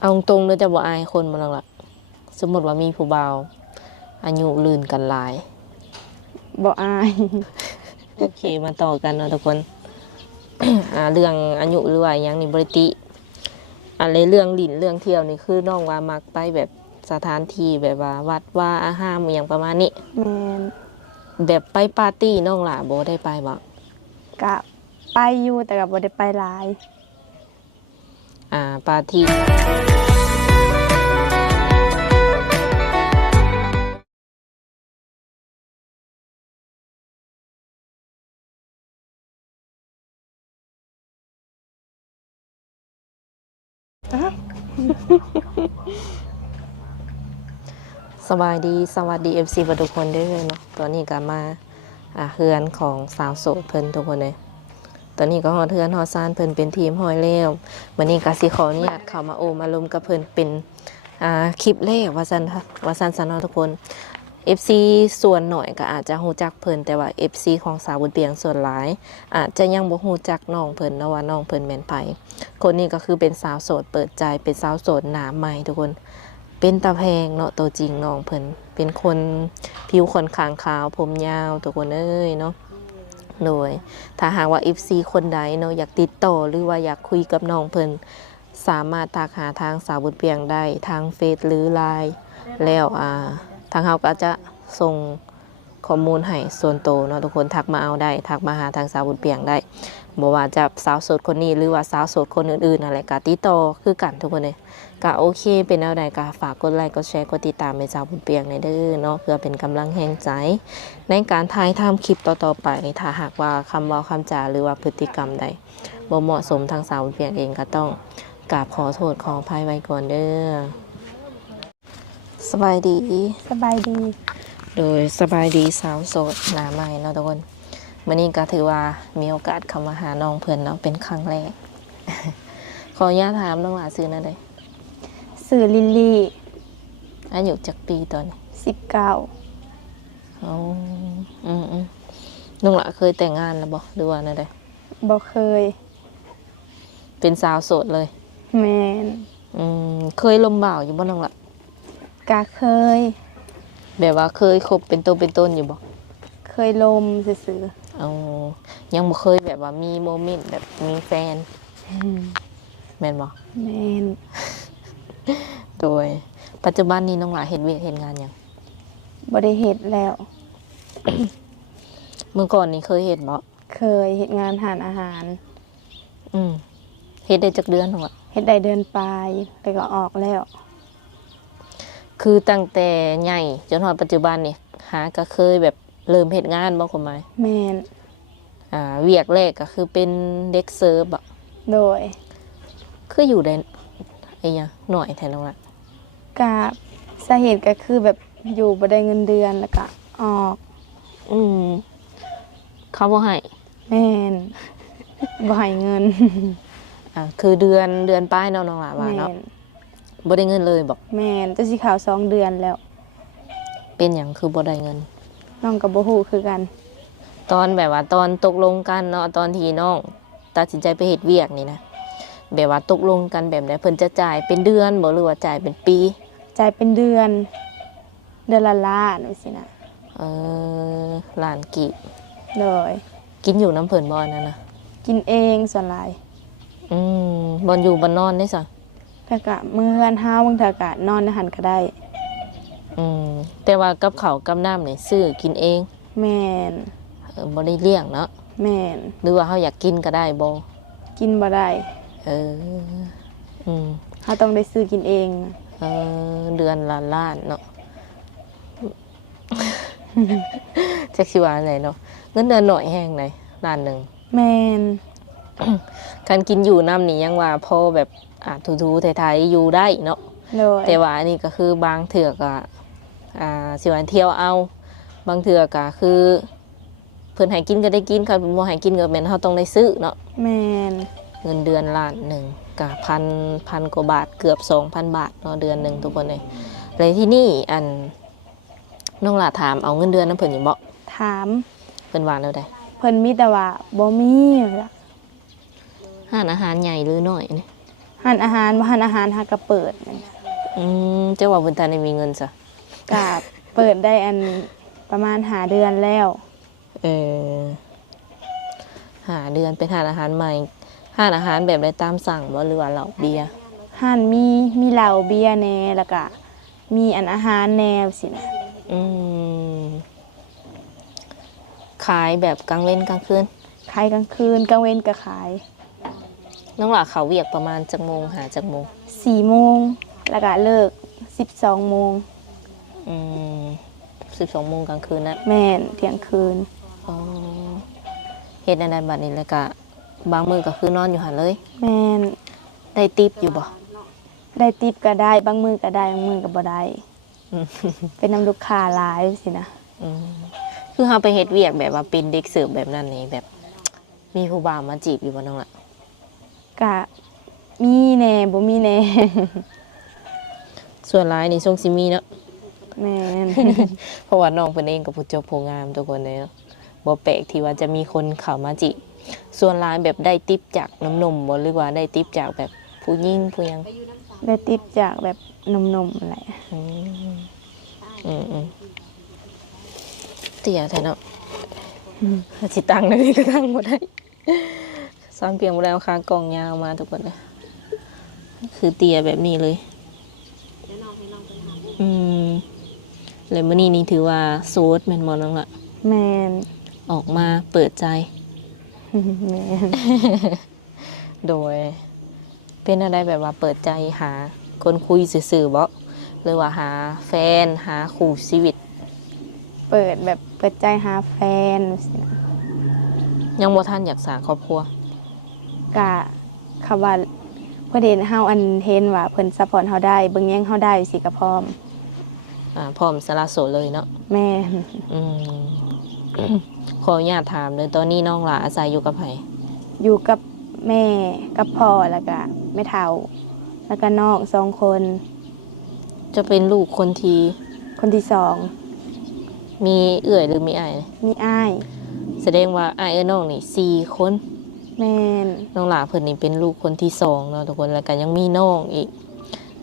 เอาตรงๆเลยจะบ่อายคนมันหลักสมมติว่ามีผู้บ่าวอายุลืนกันหลาย บ่อาย โอเคมาต่อกันเนาะทุกคน เรื่องอายุหรือว่าหยังนี่บริติอะไรเรื่องลิ้นเรื่องเที่ยวนี่คือน้องว่ามักไปแบบสถานที่แบบว่าวัดว่าอาหารอย่างประมาณนี้ แม่น แบบไปปาร์ตี้น้องหล่ะบ่ได้ไปบ่ กะไปอยู่แต่ก็บ่ได้ไปหลาย ปาร์ตี้สบายดีสวัสดี FC ทุกคนด้วยเนาะตอนนี้ก็มาเฮือนของสาวโสดเพิ่นทุกคนเลยตอนนี้ก็ฮอดเฮือนฮอดซานเพิ่นเป็นทีมฮอยแล้ววันนี้ก็สิขออนุญาตเข้ามาโอมาลมกับเพิ่นเป็นคลิปแรกว่าซั่นซะเนาะทุกคน FC ส่วนหน่อยก็อาจจะฮู้จักเพิ่นแต่ว่า FC ของสาวบุญเปียงส่วนหลาย อาจจะยังบ่ฮู้จักน้องเพิ่นนะว่าน้องเพิ่นแม่นไผคนนี้ก็คือเป็นสาวโสดเปิดใจเป็นสาวโสดหน้าใหม่ทุกคนเป็นตาแพงเนาะตัวจริงน้องเพิ่นเป็นคนผิวค่อนข้างขาวผมยาวทุกคนเอ้ยเนาะโดยถ้าหากว่า FC คนใดเนาะอยากติดต่อหรือว่าอยากคุยกับน้องเพิ่นสามารถทักหาทางสาวบุญเปียงได้ทางเฟซหรือ LINE แล้วทางเราก็จะส่งข้อมูลให้ส่วนตัวเนาะทุกคนทักมาเอาได้ทักมาหาทางสาวบุญเปียงได้บ่ว่าจะสาวโสดคนนี้หรือว่าสาวโสดคนอื่นๆอะไรก็ติดต่อคือกันทุกคนเลยก็โอเคเป็นแนวใดก็ฝากกดไลค์กดแชร์กดติดตามให้สาวบุญเปียงในเด้อเนาะเพื่อเป็นกำลังแห่งใจในการถ่ายทำคลิปต่อๆไปถ้าหากว่าคำเว้าคำจาหรือว่าพฤติกรรมใดบ่เหมาะสมทางสาวบุญเปียงเองก็ต้องกราบขอโทษขออภัยไว้ก่อนเด้อสบายดี สบายดี โดยสบายดีสาวโสดหน้าใหม่เนาะทุกคนวันนี้ก็ถือว่ามีโอกาสเข้ามาหาน้องเพื่อนเนาะเป็นครั้งแรก ขออนุญาตถามน้องหลาซื้อนั่นเลย สื่อลิลลี่ อายุจักปีตอนนี้ 19 อ๋อน้องหลาเคยแต่งงานแล้วบ่หรือว่านั่นเลย บ่เคย เป็นสาวโสดเลย แม่น เคยลมบ่าวอยู่บ่น้องหละ กะเคย แบบว่าเคยคบเป็นตัวเป็นต้นอยู่บ่ เคยลมซื่อ อ๋อยังบ่เคยแบบว่ามีโมเมนต์แบบมีแฟน ๆ แม่นบ่ แม่น โดยปัจจุบันนี้น้องหลาเฮ็ดเวียกเฮ็ดงานหยัง บ่ได้เฮ็ดแล้ว เมื่อก่อนนี้เคยเฮ็ดบ่ เคยเฮ็ดงานหารอาหาร เฮ็ดได้จักเดือนหรอ เฮ็ดได้เดือนปลายแล้วก็ออกแล้ว คือตั้งแต่ใหญ่จนถึงปัจจุบันนี่หาก็เคยแบบเริ่มเฮ็ดงานบ่คุณหมาย แม่น เวียกแรกก็คือเป็นเด็กเสิร์ฟอ่ะ โดย คืออยู่ได้ไอ้หยังหน่อยแท้น้องละ กะสาเหตุก็คือแบบอยู่บ่ได้เงินเดือนแล้วก็ออก อืมเขาบ่ให้ แม่น บ่ให้เงิน คือเดือนป้ายเนาะน้องละว่า แม่ เนาะ น บ่ได้เงินเลยบอก แม่นแต่สิข่าว2 เดือนแล้ว เป็นหยังคือบ่ได้เงิน น้องก็บ่ฮู้คือกัน ตอนแบบว่าตอนตกลงกันเนาะตอนที่น้องตัดสินใจไปเฮ็ดเวียกนี่นะแบบว่าตกลงกันแบบไหนเพิ่นจะจ่ายเป็นเดือนบ่หรือว่าจ่ายเป็นปี จ่ายเป็นเดือน เดือนละล้านว่าสินะ ล้านกีบ โดย กินอยู่น้ำเพิ่นบ่อนนั่นนะ กินเองส่วนหลาย บอนอยู่บอนนอนได้ซะ แล้วก็เมื่อนเฮาบางเทื่อก็นอนในหันก็ได้ แต่ว่ากับข้าวกับน้ำนี่ซื้อกินเอง แม่น บ่ได้เลี้ยงเนาะ แม่น หรือว่าเฮาอยากกินก็ได้บ่ กินบ่ได้ เอออืม เฮาต้องได้ซื้อกินเอง เดือนละล้านเนาะ จักสิว่าไหนเนาะเงินเดือนหน่อยแฮงไหนล้านหนึง แม่น การกินอยู่น้ำนี่ยังว่าพอแบบทูๆไทยๆอยู่ได้เนาะ โดย แต่ว่าอันนี้ก็คือบางเถื่อก็สิว่าเที่ยวเอาบางเถื่อก็คือเพิ่นให้กินก็ได้กินค่ะบ่ให้กินก็แม่นเฮาต้องได้ซื้อเนาะ แม่น เงินเดือนล้านหนึ่งก็พันกว่าบาทเกือบ 2,000 บาทเนาะเดือนหนึงทุกคนเลยเลยที่นี่น้องหลาถามเอาเงินเดือนนั้นเพิ่นอยู่บ่ ถาม เพิ่นว่าแนวใด เพิ่นมีแต่ว่าบ่มีล่ะ ร้านอาหารใหญ่หรือน้อยนี่ หันอาหารบ่หันอาหารหากระเปิด เจ้าว่าเพิ่นทันได้มีเงินซะ กะเปิดได้อันประมาณหาเดือนแล้ว เออหาเดือนเป็นหาอาหารใหม่หาอาหารแบบได้ตามสั่งบ่หรือว่าเหล้าเบียร์ หันมีเหล้าเบียร์แหน่แล้วก็มีอันอาหารแหน่สินะ อืมขายแบบกลางเว้นกลางคืน ขายกลางคืนกลางเว้นก็ขาย น้องหล่าเขาเวียกประมาณจักโมงหาจักโมง 4 โมงแล้วก็เลิก12 โมง อืม12 โมงกลางคืนนะ แม่นเที่ยงคืน อ๋อเฮ็ดในบัดนี้แล้วก็บางมื้อก็คือนอนอยู่หั่นเลย แม่น ได้ติปอยู่บ่ ได้ติปก็ได้บางมือก็ได้บางมือก็บ่ได้ อืม เป็นน้ำลูกค้าหลายสินะ อืมคือเฮาไปเฮ็ดเวียกแบบว่าเป็นเด็กเสิร์ฟแบบนั้นนี่แบบ มีผู้บ่าวมาจีบอยู่บ่น้องล่ะ กะมีแหน่บ่มีแหน่ ส่วนหลายนี่ทรงสิมีเนาะ แม่น เพราะว่าน้องเพิ่นเองก็ผู้จบผู้งามทุกคนเลยเนาะบ่แปลกที่ว่าจะมีคนเข้ามาจีบส่วนหลายแบบได้ติปจากน้ำนมบ่หรือว่าได้ติปจากแบบผู้หญิงผู้หยัง ได้ติปจากแบบหนมๆอะไร อืมอืมเตี้ยแท้เนาะสิตังค์เลยก็ตังค์บ่ได้ซ้อนเพียงบ่ได้เอาคากล่องยาวมาทุกคนเลยคือเตี้ยแบบนี้เลยอืมแล้วมื้อนี้นี่ถือว่าโสดแม่นบ่น้องล่ะ แม่น ออกมาเปิดใจ แม่น โดย เป็นอะไรแบบว่าเปิดใจหาคนคุยสื่อๆบ่หรือว่าหาแฟนหาคู่ชีวิต เปิดใจหาแฟนสินะ ยังบ่ทันอยากสร้างครอบครัว กะคำว่าเพิ่นเห็นเฮาอันเห็นว่าเพิ่นซัพพอร์ตเฮาได้เบิ่งแย่งเฮาได้สิก็พร้อม พร้อมสละโสดเลยเนาะ แม่น อืม ขออนุญาตถามเลยตอนนี้น้องหลาอาศัยอยู่กับไผ อยู่กับแม่กับพ่อแล้วก็แม่เฒ่า แล้วก็น้อง2 คน จะเป็นลูกคนที่ คนที่ มีเอื้อยหรือมีอ้าย 2มีอ้าย แสดงว่าอ้ายเอ้ยน้องนี่4คน แม่น น้องหลาเพิ่นนี่เป็นลูกคนที่2เนาะทุกคนแล้วก็ยังมีน้องอีก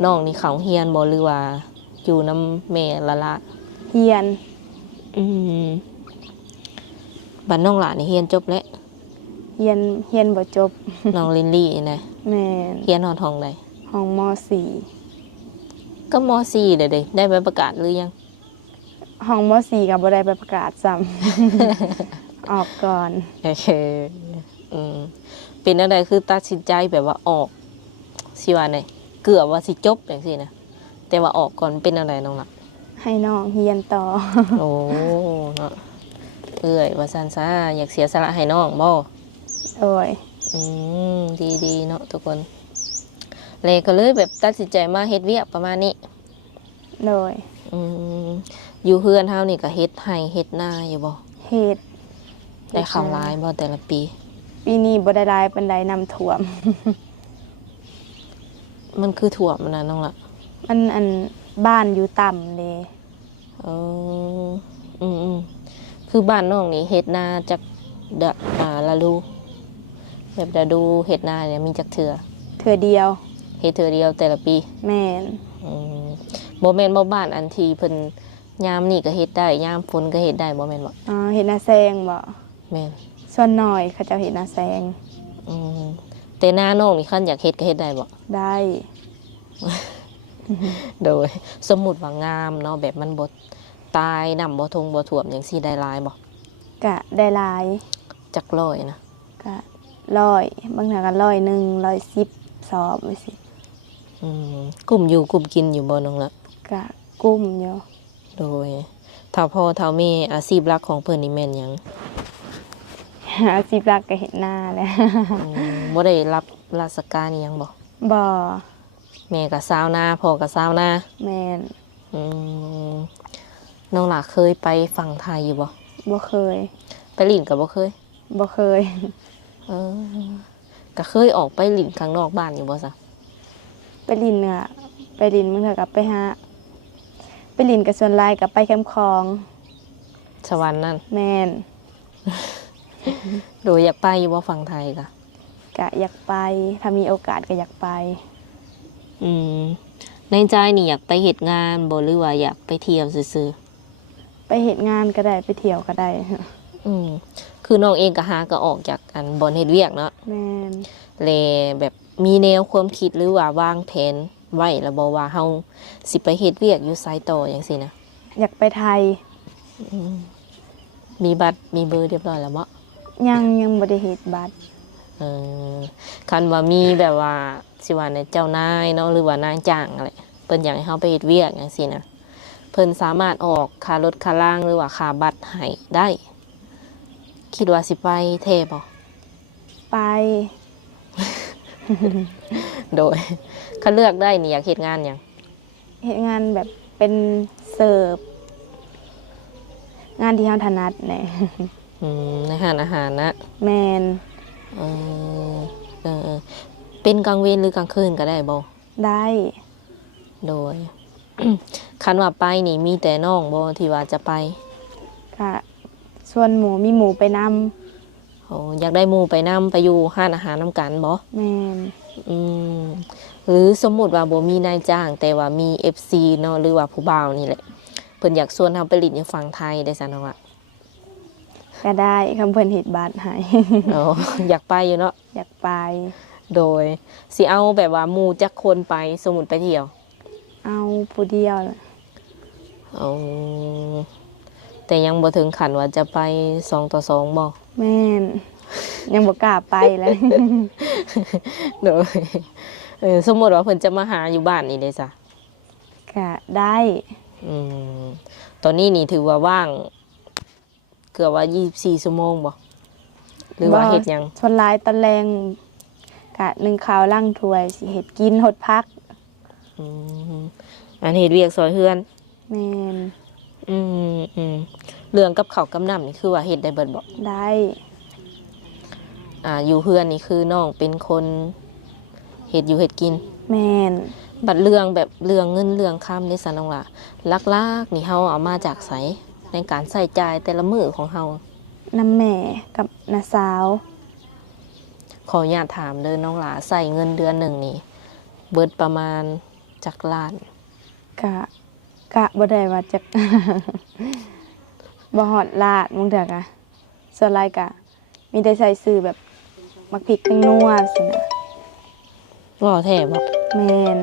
น้องนี่เขาเฮียนบ่หรือว่าอยู่น้ำแม่ละละ เฮียน อืมบัดน้องหลานนี่เฮียนจบแล้ว เฮียนบ่จบ น้องลินลี่นะ แม่น เฮียนหอทองใด ห้องม ก็ม .4 เด้ๆได้ใบประกาศหรือยัง .4 ห้องม .4 ก็บ่ได้ไปประกาศซ้ำ ออกก่อน โอเคอืมเป็นอะไรคือตัดสินใจแบบว่าออกสิว่าไงเกือบว่าสิจบอย่างสินะแต่ว่าออกก่อนเป็นอะไรน้องล่ะ ให้น้องเฮียนต่อ โอ้เนาะเอ้ยว่าซันซ่าอยากเสียสละให้น้องบ่ โอ้ย อืมดีๆเนาะทุกคนเลยก็เลยแบบตัดสินใจมาเฮ็ดเวียกประมาณนี้ โดย อืมอยู่เฮือนเฮานี่ก็เฮ็ดไร่เฮ็ดนาอยู่บ่ เฮ็ด ได้ข้าวหลายบ่แต่ละปี ปีนี้บ่ได้หลายปานใดน้ำท่วม มันคือถั่วมันนะน้องละ มันอันบ้านอยู่ต่ำเลย เออคือบ้านน้องนี่เฮ็ดนาจากดะละลูแบบดะดูเฮ็ดนาเนี่ยมีจักเทื่อ เทื่อเดียว เฮ็ดเทื่อเดียวแต่ละปี แม่น อืมบ่แม่นบ่บ้านอันที่เพิ่นยามนี่ก็เฮ็ดได้ยามฝนก็เฮ็ดได้บ่แม่นบ่ เฮ็ดนาแซงบ่ แม่น ส่วนน้อยเขาเจ้าเฮ็ดนาแซง อืมแต่หน้าน้องนี่คันอยากเฮ็ดก็เฮ็ดได้บ่ ได้ โดยสมมุติว่างามเนาะแบบมันบ่ตายน้ำบ่ทงบ่ท่วมจังซี่ได้หลายบ่ กะได้หลาย จักร้อยนะ กะ100บางเทื่อก็100 110สอบไว้สิ อืมกลุ่มอยู่กลุ่มกินอยู่บ่น้องละ กะกุ้มอยู่ โดยถ้าพ่อถ้าแม่อาชีพหลักของเพิ่นนี่แม่นหยัง อาชีพหลักก็เฮ็ดนาแหละ บ่ได้รับราชการอิหยังบ่ บ่ แม่ก็ชาวนาพ่อก็ชาวนา แม่น อืมน้องหลาเคยไปฝั่งไทยอยู่บ่ บ่เคย ไปหลินก็บ่เคย บ่เคย เออก็เคยออกไปหลินข้างนอกบ้านอยู่บ่ซะ ไปลินเนี่ยไปลินบางเทื่อก็ไปหาไปลินกับส่วนหลายก็ไปแคมป์คลอง สวรรค์นั่น แม่น โดยอยากไปอยู่บ่ฝั่งไทยก็ ก็อยากไป ถ้ามีโอกาสก็อยากไป อืมในใจนี่อยากไปเฮ็ดงานบ่หรือว่าอยากไปเที่ยวซื่อ ไปเฮ็ดงานก็ได้ไปเที่ยวก็ได้ ๆคือน้องเองก็หาก็ออกจากอันบ่อนเฮ็ดเวียกเนาะ แม่น แลแบบมีแนวความคิดหรือว่าวางแผนไว้แล้วบ่ว่าเฮาสิไปเฮ็ดเวียกอยู่ไสต่อจังซี่นะ อยากไปไทย อืมมีบัตรมีเบอร์เรียบร้อยแล้วบ่ ยังบ่ได้เฮ็ดบัตร เออคันว่ามีแบบว่าสิว่าในเจ้านายเนาะหรือว่านายจ้างอะไรเพิ่นอยากให้เฮาไปเฮ็ดเวียกจังซี่นะเพิ่นสามารถออกค่ารถค่าล่างหรือว่าค่าบัตรให้ได้ คิดว่าสิไปแท้บ่ ไป โดยคันเลือกได้นี่อยากเฮ็ดงานหยัง เฮ็ดงานแบบเป็นเสิร์ฟงานที่เฮาถนัดแหละ ในร้านอาหารนะ แม่น เออเป็นกลางเวรหรือกลางคืนก็ได้บ่ ได้ โดย คันว่าไปนี่มีแต่น้องบ่ที่ว่าจะไป ก็ส่วนหมูมีหมูไปนำ โอ้อยากได้หมู่ไปนํไปอยู่ร้านอาหารนํกันบ่ แม่น อืมหรือสมมุติว่าบ่มีนายจ้าง แต่ว่ามี FC เนาะหรือว่าผู้บ่าวนี่แหละเพิ่นอยากชวนเฮาไปเลินอยู่ฝั่งไทยได้ซั่นเนาะว่า ก็ได้คำเพิ่นเฮ็ดบัตรให้ อ๋อ อยากไปอยู่เนาะ อยากไป โดยสิเอาแบบว่าหมู่จักคนไปสมมุติไปเที่ยว เอาผู้เดียวน่ะ อ๋อแต่ยังบ่ถึงขั้นว่าจะไป2 ต่อ 2บ่ แม่น ยังบ่กล้าไปเลย โดยสมมุติว่าเพิ่นจะมาหาอยู่บ้านนี่เด้ซะ ก็ได้ อืมตอนนี้นี่ถือว่าว่างเกือบว่า24ชั่วโมงบ่หรือว่าเฮ็ดหยัง ส่วนหลายตอนแรงก็นึ่งข้าวล้างถ้วยสิเฮ็ดกินหดพัก อืมอันเฮ็ดเวียกซอยเฮือน แม่น เรื่องกับข้าวกับน้ำนี่คือว่าเฮ็ดได้เบิดบ่ ได้ อยู่เฮือนนี่คือน้องเป็นคนเฮ็ดอยู่เฮ็ดกิน แม่น บัดเรื่องแบบเรื่องเงินเรื่องคำนี่ซั่นน้องล่ะลักๆนี่เฮาเอามาจากไสในการใช้จ่ายแต่ละมื้อของเฮา น้ำแม่กับน้าสาว ขออนุญาตถามเด้อน้องหลาใส่เงินเดือนหนึ่งนี่เบิดประมาณจักล้าน กะบ่ได้ว่าจะ บ่ฮอดลาดมึงเถอะกะส่วนหลายกะมีแต่ใส่ซื้อแบบมักพริกแตงนัวสินะ ว่าแท้บ่ แม่น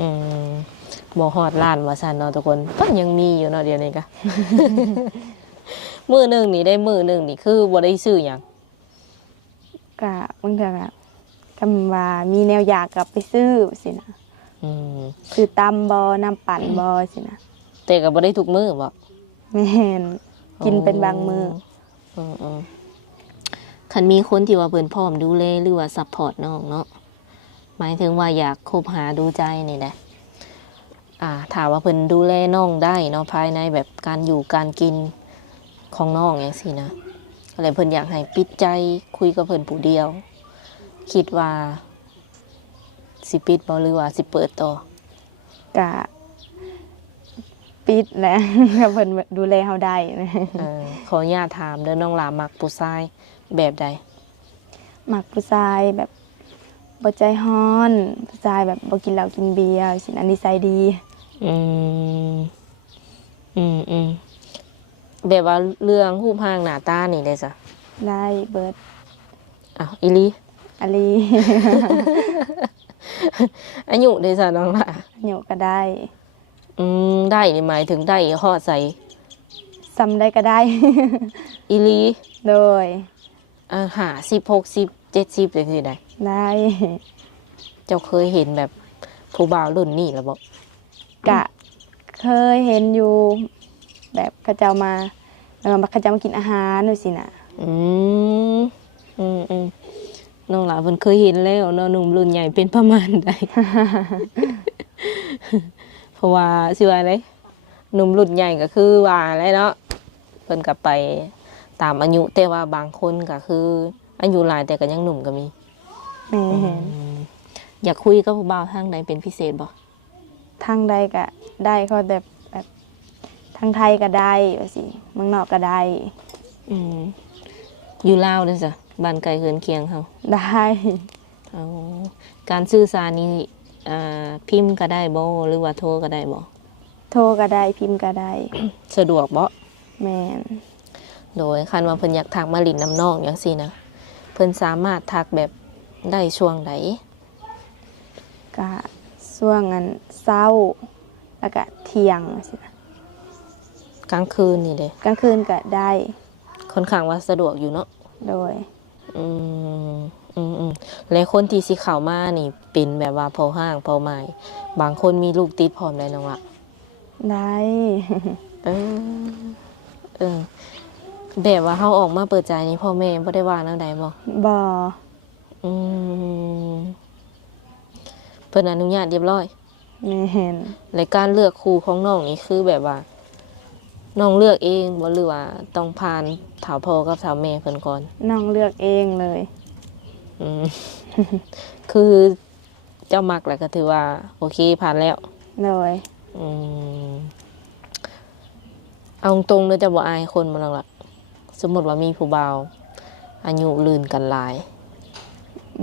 อืมบ่ฮอดล้านว่าซั่นเนาะทุกคนก็ยังมีอยู่เนาะเดี๋ยวนี้ก็ มื้อหนึงนี่ได้มื้อหนึงนี่คือบ่ได้ซื้อหยัง กะมึงเถอะกะกำว่ามีแนวอยากกลับไปซื้อสินะ อืม ซื้อตำบ่น้ำปั่นบ่สินะ แต่ก็บ่ได้ทุกมื้อบ่ แม่นกินเป็นบางมื้อ อืมคันมีคนที่ว่าเพิ่นพร้อมดูแลหรือว่าซัพพอร์ตน้องเนาะหมายถึงว่าอยากคบหาดูใจนี่แหละถ้าว่าเพิ่นดูแลน้องได้เนาะภายในแบบการอยู่การกินของน้องอย่างซี่นะอะไรเพิ่นอยากให้ปิดใจคุยกับเพิ่นผู้เดียว คิดว่าสิปิดบ่หรือว่าสิเปิดต่อก ะปิดแหละ ถ้าเพิ่นดูแลเฮาได้ ขออนุญาตถามเด้อน้องหลามักผู้ชายแบบใด มักผู้ชายแบบบ่ใจฮ้อนผู้ชายแบบบ่กินเหล้ากินเบียร์สินะนิสัยดี อืมแบบว่าเรื่องรูปร่างหน้าตานี่ได้จ้ะ ได้เบิด อ้าวอีหลี อาลี อายุได้จ้ะน้องล่ะ เหนียวก็ได้ ได้นี่หมายถึงได้ฮอดใส่ ซ้ำได้ก็ได้ อีหลี โดย 50 60 70จังซี่ได้ ได้ เจ้าเคยเห็นแบบผู้บ่าวรุ่นนี้แล้วบ่ กะเคยเห็นอยู่ แบบเขาเจ้ามาเขาเจ้ามากินอาหารด้วยสินะ อืมน้องหลาเพิ่นเคยเห็นแล้วเนาะหนุ่มรุ่นใหญ่เป็นประมาณใด เพราะว่าสิว่าอะไรหนุ่มรุ่นใหญ่ก็คือว่าอะไรเนาะเพิ่นก็ไปตามอายุแต่ว่าบางคนก็คืออายุหลายแต่ก็ยังหนุ่มก็มี แม่เห็น อยากคุยกับผู้บ่าวทางใดเป็นพิเศษบ่ ทางใดก็ได้เขาแบบทางไทยก็ได้ว่าสิเมืองนอกก็ได้ อืมอยู่ลาวเด้อจ้ะบ้านไกลเฮือนเคียงเฮา ได้ เอาการสื่อสารนี่พิมพ์ก็ได้บ่หรือว่าโทรก็ได้บ่ โทรก็ได้พิมพ์ก็ได้ สะดวกบ่ แม่น โดยคันว่าเพิ่นอยากทักมาลินน้ำนองจังซี่นะเพิ่นสามารถทักแบบได้ช่วงใด ก็ช่วงนั้นเช้าแล้วก็เที่ยงสินะ กลางคืนนี่เด้ กลางคืนก็ได้ ค่อนข้างว่าสะดวกอยู่เนาะ โดย อืมและคนที่สิเข้ามานี่เป็นแบบว่าพอห้างพอหมายบางคนมีลูกติดพร้อมได้น้องละ ได้ เออเออแบบว่าเฮาออกมาเปิดใจนี่พ่อแม่บ่ได้ว่าแนวใดบ่ บ่ อืมเพิ่นอนุญาตเรียบร้อย แม่น และการเลือกครูของน้องนี่คือแบบว่าน้องเลือกเองบ่หรือว่าต้องผ่านถาวพ่อกับถาวแม่เพิ่นก่อน น้องเลือกเองเลย อืม คือเจ้ามักแหละก็ถือว่าโอเคผ่านแล้ว โดย อืมเอาตรงๆเลยจะบ่อายคนมันหรอกสมมติว่ามีผู้บ่าวอายุลืนกันหลาย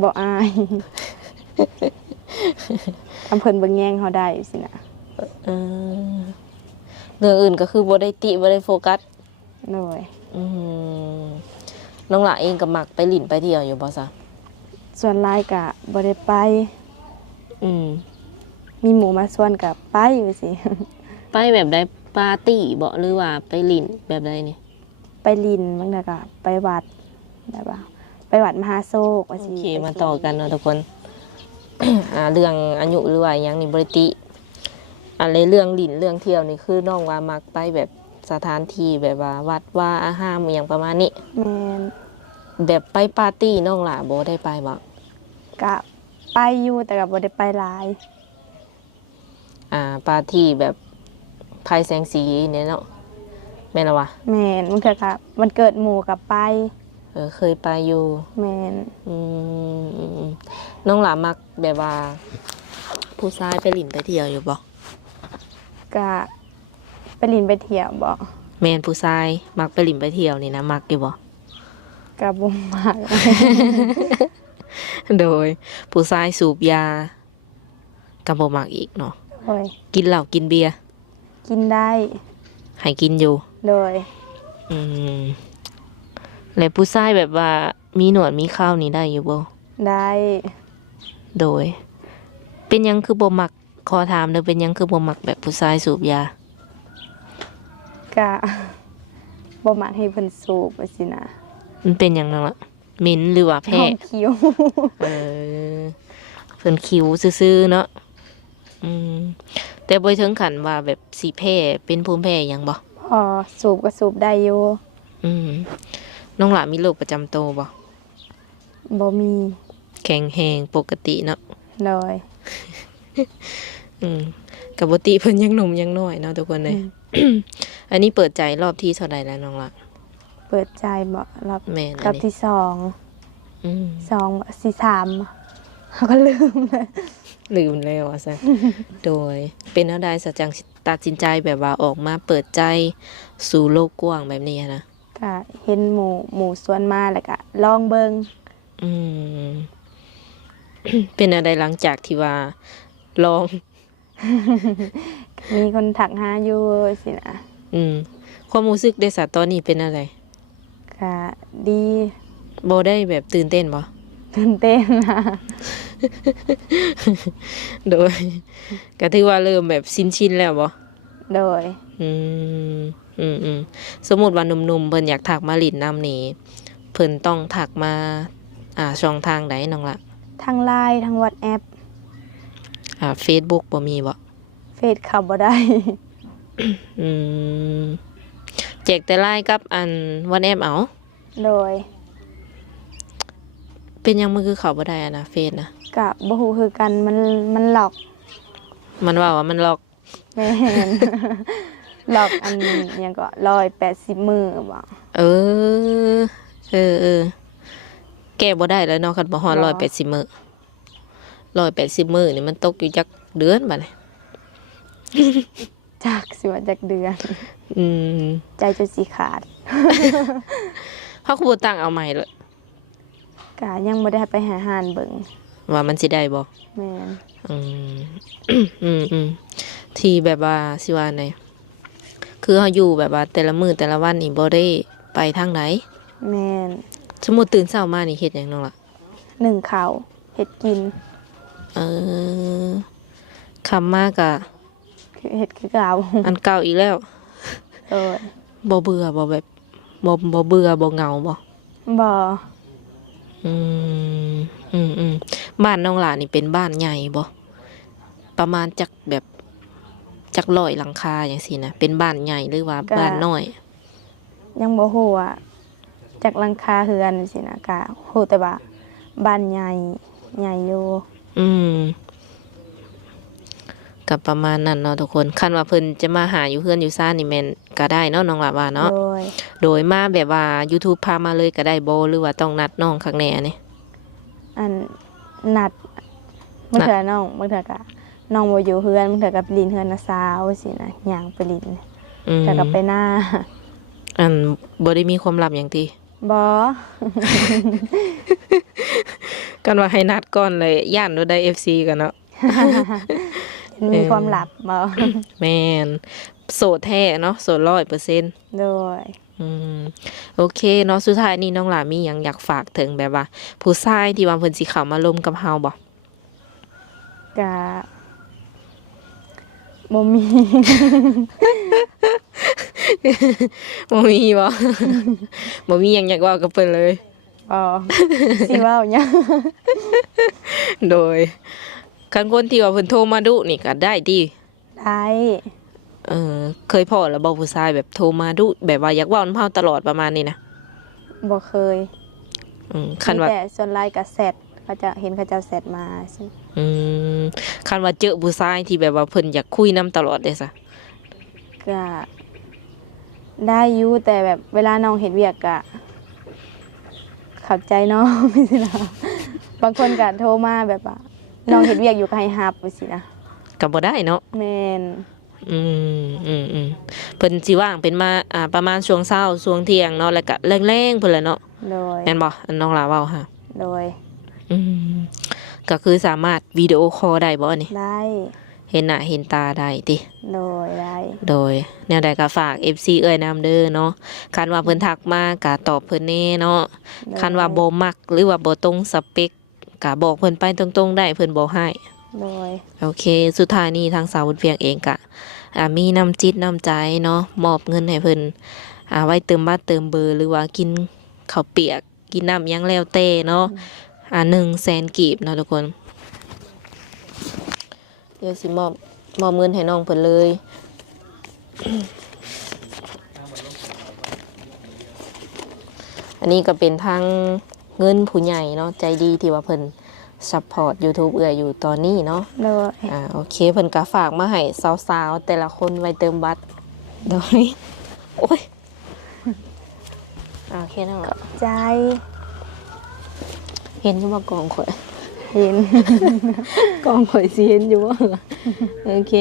บ่อาย ทำเพิ่นเบิ่งแย่งเขาได้สินะ เออเรื่องอื่นก็คือบ่ได้ติบ่ได้โฟกัส โดย อืมน้องหละเองก็มักไปหลินไปเที่ยวอยู่บ่ซะ ส่วนหลายก็บ่ได้ไป อืม มีหมู่มาชวนก็ไปอยู่สิ ไปแบบได้ปาร์ตี้บ่หรือว่าไปหลินแบบใดนี่ ไปลินบางทีก็ไปวัดแบบว่าไปวัดมหาโศกว่า โอ สิ เคมาต่อกันเนาะทุกคน เรื่องอายุหรือว่าหยังนี่บ่ได้ติอะไรเรื่องหลินเรื่องเที่ยวนี่คือน้องว่ามักไปแบบสถานที่แบบว่าวัดว่าอาหารอหย่างประมาณนี้ แม่น แบบไปปาร์ตี้น้องหล่ะบ่ได้ไปบ่ ก็ไปอยู่แต่ก็บ่ได้ไปหลาย ปาร์ตี้แบบไพ่แสงสีเนี่ยเนาะแม่นละวะ แม่นมันก็มันเกิดหมู่ก็ไป เคยไปอยู่ แม่น อืมน้องหล่ะมักแบบว่า ผู้ชายไปหลินไปเที่ยวอยู่บ่ ก็ไปลินไปเที่ยวบ่ แม่นผู้ชายมักไปหลินไปเที่ยวนี่นะมักอยู่บ่ ก็บ่มัก โดยผู้ชายสูบยาก็บ่มักอีกเนาะ โอ้ย กินเหล้ากินเบียร์ กินได้ ให้กินอยู่ โดย อืมแล้วผู้ชายแบบว่ามีหนวดมีเคราวนี่ได้อยู่บ่ ได้ โดย เป็นหยังคือบ่มักขอถามเด้อเป็นหยังคือบ่มักแบบผู้ชายสูบยา ก็ บ่มักให้เพิ่นสูบว่าสินะ มันเป็นหยังนั่นล่ะเหม็นหรือว่าแพ้ ท้องคิว เออเพิ่นคิวซื่อๆเนาะอืมแต่บ่ถึงขั้นว่าแบบสิแพ้เป็นภูมิแพ้หยังบ่ พอสูบก็สูบได้อยู่ อืมน้องหลามีโรคประจำตัวบ่ บ่มี แข็งแรงปกติเนาะ โดย อืมกับปกติเพิ่นยังหนุ่มยังน้อยเนาะทุกคนเลย อันนี้เปิดใจรอบที่เท่าใดแล้วน้องละ เปิดใจบ่รอบ แม่น ร อั อน บ นี้ ที่สอง อืม บ่ที่สามเขาก็ลืมเลย ลืมแล้วอ่ะซะ โดยเป็นเอาได้สัจจังตัดสินใจแบบว่าออกมาเปิดใจสู่โลกกว้างแบบนี้นะ ก็เห็นหมู่สวนมาแล้วก็ลองเบิ่ง อืม เป็นอะไรหลังจากที่ว่าลอง มีคนถักหาอยู่สินะ อืม ความรู้สึกได้สัตว์ตอนนี้เป็นอะไร ก็ดี บ่ได้แบบตื่นเต้นบ่ ตื่นเต้นนะ โดย ก็ถือว่าเริ่มแบบชินๆแล้วบ่ โดย อืมสมมุติว่าหนุ่มๆเพิ่นอยากทักมาลินน้ำนี่เพิ่นต้องทักมา ช่องทางใดน้องละ ทั้งไลน์ทั้ง WhatsApp Facebook บ่มีบ่ เฟซเข้าบ่ได้ อืมแจกแต่ไลน์กับอัน WhatsApp เอา โดย เป็นหยังมันคือเข้าบ่ได้อะนะเฟซนะ ก็บ่ฮู้คือกันมันหลอก มันว่ามันล็อก แม่น หลอกอันหยังก็180มื้อบ่ เออ แก้บ่ได้แล้วเนาะคันบ่ฮอด บ่ 180 มื้อ180 มื้อนี่มันตกอยู่จักเดือนบัดนี้ จากสิว่าจากเดือน อืม ใจจนสิขาด เฮาคือบ่ตั้งเอาใหม่เลย กะยังบ่ได้ไปหาหานเบิ่ง ว่ามันสิได้บ่ แม่น อืม อืมที่แบบว่าสิว่าไงคือเฮาอยู่แบบว่าแต่ละมื้อแต่ละวันนี่บ่ได้ไปทางไหน แม่น สมมุติตื่นเช้ามานี่เฮ็ดหยังน้องล่ะ นึ่งข้าวเฮ็ดกิน เออคำมากอะ คือเฮ็ดคือเก่า อันเก่าอีกแล้ว โดย บ่เบื่อบ่แบบบ่เบื่อบ่เหงาบ่ บ่ อืมบ้านน้องหลานนี่เป็นบ้านใหญ่บ่ประมาณจักแบบจัก100หลังคาอย่างซี่นะเป็นบ้านใหญ่หรือว่าบ้านน้อย ยังบ่ฮู้ว่าจากหลังคาเฮือนสินะกะฮู้แต่ว่าบ้านใหญ่ใหญ่อยู่ อืมกับประมาณนั้นเนาะทุกคนคันว่าเพิ่นจะมาหาอยู่เฮือนอยู่ซ่านนี่แม่นก็ได้เนาะน้องหลาว่าเนาะ โดย โดยมาแบบว่า YouTube พามาเลยก็ได้บ่หรือว่าต้องนัดน้องข้างแหน่นี่ อันนัดบางเทื่อน้องบางเทื่อกะน้องบ่อยู่เฮือนบางเทื่อก็ไปลินเฮือนน้าสาวสินะย่างไปลิน อืม แต่ก็ไปหน้า อันบ่ได้มีความลับอย่างที่ บ่ กันว่าให้นัดก่อนเลยย่านว่าได้ FC กันเนาะ มีความลับบ่ แม่นโสดแท้เนาะโสด100% โดย อืมโอเคเนาะสุดท้ายนี้น้องหลามีหยังอยากฝากถึงแบบว่า ผู้ชายที่ว่าเพิ่นสิเข้ามาร่วมกับเฮาบ่ กะบ่มี บ่มีบ่ บ่มีหยังอยากเว้ากับเพิ่นเลย บ่สิเว้าหยัง โดยคันคนที่ว่าเพิ่นโทรมาดุนี่ก็ได้ติ ได้ เคยพ้อแล้วบ่ผู้ชายแบบโทรมาดุแบบว่าอยากเว้านำเฮาตลอดประมาณนี้นะ บ่เคย คันว่า มีแต่ส่วนหลายก็แชทเขาจะเห็นเขาเจ้าแชทมาสิ อืมคันว่าเจอผู้ชายที่แบบว่าเพิ่นอยากคุยนํตลอดเด้ซะ ก็ได้อยู่แต่แบบเวลาน้องเห็นเวียกก็เข้าใจน้อง สินะบางคนก็โทรมาแบบว่าน้องเห็นเวียกอยู่ก็ให้รับสินะ ก็บ่ได้เนาะ แม่น เพิ่นสิว่างเป็นมาประมาณช่วงเช้าช่วงเที่ยงเนาะแล้วก็แรงๆเพิ่นแหละเนาะ โดย แม่นบ่อันน้องลาเว้าค่ะ โดย อืมก็คือสามารถวิดีโอคอลได้บ่นี่ ได้ เห็นหน้าเห็นตาได้ติ โดยได้ โดยแนวใดก็ฝาก FC เอ้ยนำเด้อเนาะคันว่าเพิ่นทักมาก็ตอบเพิ่นแน่เนาะคันว่าบ่มักหรือว่าบ่ตรงสเปคก็บอกเพิ่นไปตรงๆได้เพิ่นบ่ให้ โดย โอเค สุดท้ายนี้ทางสาวบุญเพียงเองก็มีน้ำจิตน้ำใจเนาะมอบเงินให้เพิ่นไว้เติมบัตรเติมเบอร์หรือว่ากินข้าวเปียกกินน้ำหยังแล้วแต่เนาะ100,000 กีบเนาะทุกคน เดี๋ยวสิมอบเงินให้น้องเพิ่นเลย อันนี้ก็เป็นทางเงินผู้ใหญ่เนาะใจดีที่ว่าเพิ่นซัพพอร์ต YouTube เอื้ออยู่ตอนนี้เนาะ โดย โอเคเพิ่นก็ฝากมาให้สาวๆแต่ละคนไว้เติมบัตรโดยโอ้ยโอเคนั่นแหละ ใจ เห็นอยู่ว่ากองข่อย เห็น กองข่อยสิเห็นอยู่ว่าโอเค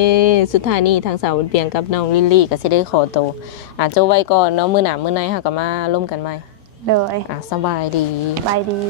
สุดท้ายนี้ทางสาวบุญเปียงกับน้องลิลลี่ก็สิได้ขอตัวจบไว้ก่อนเนาะมื้อหน้ามื้อในเฮาก็มาร่วมกันใหม่ โดย สบายดี บายดี